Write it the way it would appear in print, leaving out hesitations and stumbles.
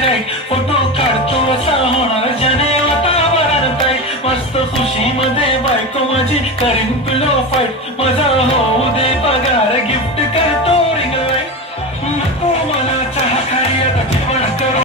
right photo काढतो असा होणार ज्याने वातावरण काय मस्त खुशी मध्ये बायको माझी करीन पिलो फाईट माझा